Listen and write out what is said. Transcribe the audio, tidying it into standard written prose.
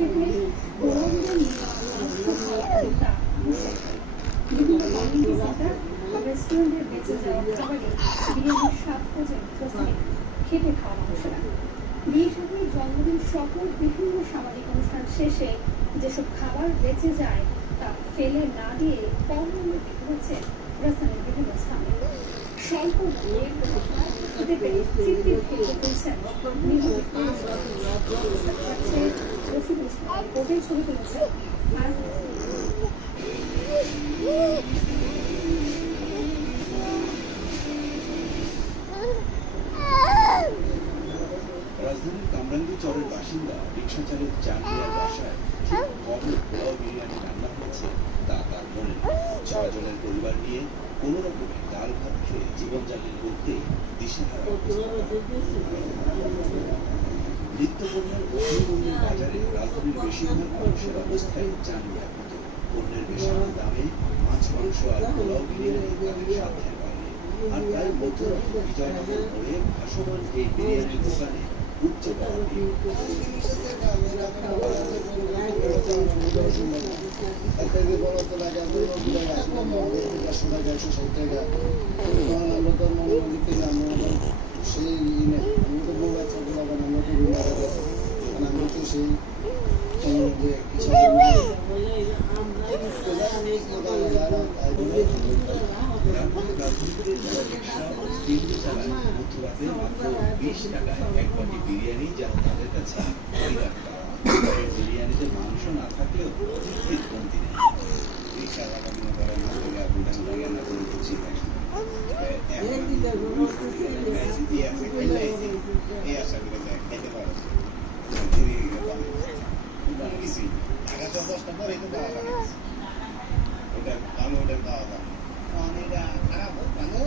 সেখানে রমজান বিভিন্ন community centre রেস্টুরেন্টে বেঁচে যাওয়া খাবারে বিরিয়ানির স্বাদ খোঁজেন খেটে খাওয়া মানুষেরা। বিয়ে শাদী, জন্মদিন সহ বিভিন্ন সামাজিক অনুষ্ঠান শেষে যেসব খাবার বেঁচে যায় তা ফেলে না দিয়ে কম মূল্যে বিক্রি হচ্ছে রাজধানীর বিভিন্ন স্থানে। স্বল্প খেতে পেরে তৃপ্তির খেতে পেয়েছেন রফিকুল ইসলাম কোর্টের ছবি তুলেছেন। রাজধানীর কামরাঙ্গী চরের বাসিন্দা রিকশা চালক চাঁদিয়ার বাসায় কবে পোলাও বিরিয়ানি রান্না হয়েছে তা তার মনে। 6 জনের পরিবার নিয়ে কোন রকমে ডাল ভাত খেয়ে জীবনযাপন করতে দিশেহারা। নিত্যপণ্যের অগ্নিমূল্যের বাজারে রাজধানীর বেশিরভাগ মানুষের অবস্থায় চাঁদিয়ার মতো। পণ্যের বেশাল দামে মাছ, মাংস আর পোলাও বিরিয়ানি তাদের সাধ্যের বাইরে। আর তাই মধ্যরাতে বিজয়নগর মোড়ে ভাসমান এই বিরিয়ানির দোকানে উঠছে মধ্যরাতে মাত্র 20 টাকায় এক বাটি বিরিয়ানি যেন তাদের কাছে বিরিয়ানিতে মাংস না থাকলেও তৃপ্তির কমতি নেই। খারাপ হোক ভালো